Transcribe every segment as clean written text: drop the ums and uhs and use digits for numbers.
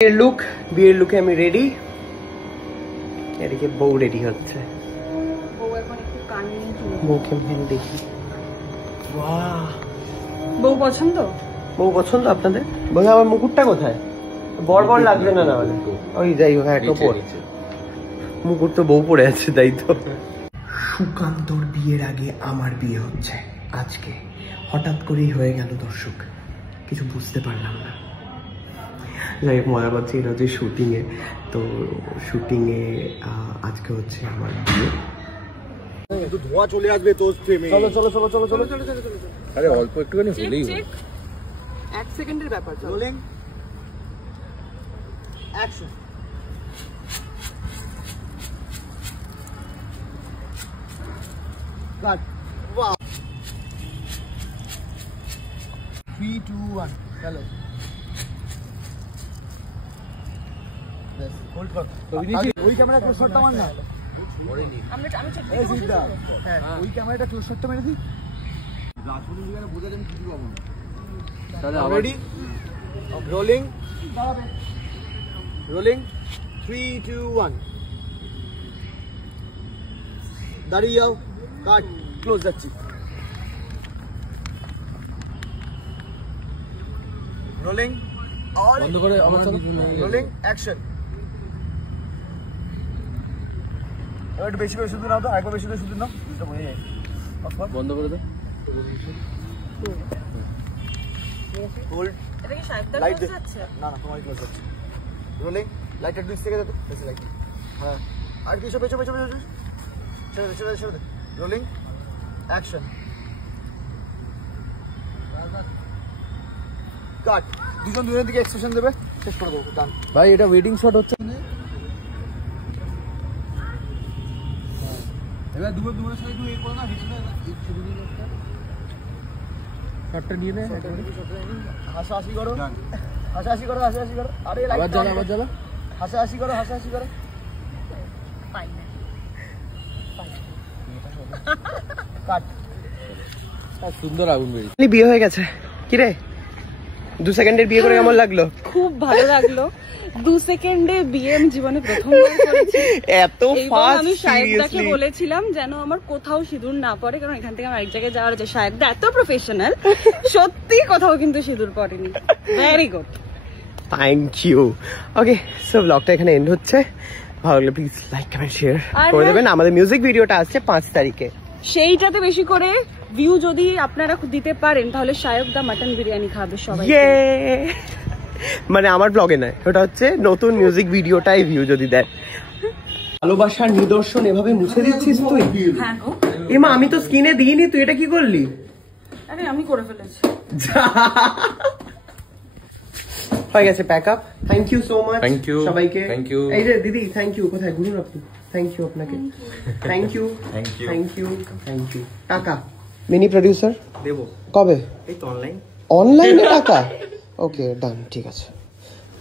বিয়ের লুকে আমি রেডি, এদিকে বউ রেডি হচ্ছে। বউকে দেখি। বউ পছন্দ? বউ পছন্দ আপনাদের? বলে আমার মুকুটটা কোথায়? বড় বড় লাগবে না? না হলে ওই যাই হোক, একটা মুকুট তো বউ পড়ে আছে, তাই তো। সুকান্তর বিয়ের আগে আমার বিয়ে হচ্ছে আজকে, হঠাৎ করেই হয়ে গেল দর্শক, কিছু বুঝতে পারলাম না। যাই হোক, মজা পাচ্ছি। এটা হচ্ছে শুটিংয়ে, তো শুটিংয়ে আজকে হচ্ছে আমার বিয়ে। ধোঁয়া চলে আসবে তো। চলো চলো চলো চলো চলো চলো চলো। আরে অল্প একটুখানি হলেই হবে, 1 সেকেন্ডের ব্যাপার। Rolling action. কাট। ওয়াও। 3 2 1 চলো। বাস হোল্ড কর। ওই ক্যামেরা ক্লোজ শটটা মার না। আমি চেক এই সিধা। হ্যাঁ, ওই ক্যামেরাটা ক্লোজ শটটা মেরে দি। রাজপুরি জিগারে বোঝা আমি কিছু পাবো না। তাহলে রেডি, রোলিং রোলিং 3 2 1 দাঁড়িয়ে যাও। কাট। ক্লোজ যাচ্ছি। রোলিং বন্ধ করে আমার সাথে রোলিং অ্যাকশন। এবার একটু বেশি করে শুধু নাও তো, একবার বেশি করে শুধু নাও, এটা বোঝা যায়। বন্ধ করে দাও। হোল্ড। এটা কি সাইডটা লাইট ক্লোজ আছে? না না, তোমারই ক্লোজ আছে। রোলিং লাইটটা ডিস থেকে দাও, বেশি লাইট। হ্যাঁ, আর কিছু পেছনে পেছনে পেছনে চলে চলে চলে। Rolling action. কাট। দুজন দুজনের দিকে এক্সপ্রেশন দেবে, শেষ করে দেবো। ডান ভাই, এটা ওয়েডিং শট হচ্ছে। এবার দুজনের সাথে একটু এই করো না, পিছনে শটটা নিয়ে নে। হাসাহাসি করো, হাসাহাসি করো, হাসাহাসি করো। আরে আবার জ্বালা, আবার জ্বালা। হাসাহাসি করো, হাসাহাসি করো। পাই না। কাট। সুন্দর আগুন বেরিয়েছে। বিয়ে হয়ে গেছে। কি রে, 2 সেকেন্ডের বিয়ে করে কেমন লাগলো? খুব ভালো লাগলো। 2 সেকেন্ডে বিয়ে আমি জীবনে প্রথমবার করেছি। এত ফাস্ট। আমি সাহেবদাকে বলেছিলাম যেন আমার কোথাও সিঁদুর না পড়ে, কারণ এখান থেকে আমার আরেক জায়গায় যাওয়ার আছে। সাহেবদা এত প্রফেশনাল, সত্যি কোথাও কিন্তু সিঁদুর পড়েনি। Very good, thank you. Okay, so ব্লগটা এখানে এন্ড হচ্ছে। ভালো লাগলে প্লিজ লাইক কমেন্ট শেয়ার করে দেবেন। আমাদের মিউজিক ভিডিওটা আসছে 5 তারিখে, সেইটাতে বেশি করে ভিউ যদি আপনারা দিতে পারেন তাহলে সাহেবদা মাটন বিরিয়ানি খাবে সবাই। মানে আমার ব্লগে নয়, ওটা হচ্ছে নতুন মিউজিক ভিডিওটাই ভিউ যদি দেয়। ভালোবাসার নিদর্শন এভাবে মুছে দিচ্ছিস তুই? হ্যাঁ গো। এমা, আমি তো স্কিনে দিইনি, তুই এটা কি করলি? আরে আমি করে ফেলেছি। হয়ে গেছে pack up. Thank you so much সবাইকে। Thank you. এই যে দিদি, থ্যাংক ইউ। কোথায় ঘুরুন আপনি? থ্যাংক ইউ আপনাকে। Thank you thank you thank you thank you. টাকা মিনি প্রডিউসার দেবো কবে? এই তো অনলাইনে টাকা। ওকে ডান, ঠিক আছে।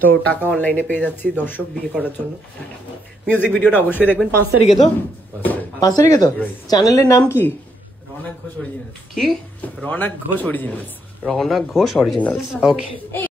তো টাকা অনলাইনে পেয়ে যাচ্ছি দর্শক বিয়ে করার জন্য। মিউজিক ভিডিওটা অবশ্যই দেখবেন 5 তারিখে। তো 5 তারিখে তো। চ্যানেলের নাম কি? রওনাক ঘোষ অরিজিনালস। কি? রওনাক ঘোষ অরিজিনালস। রওনাক ঘোষ অরিজিনালস। ওকে।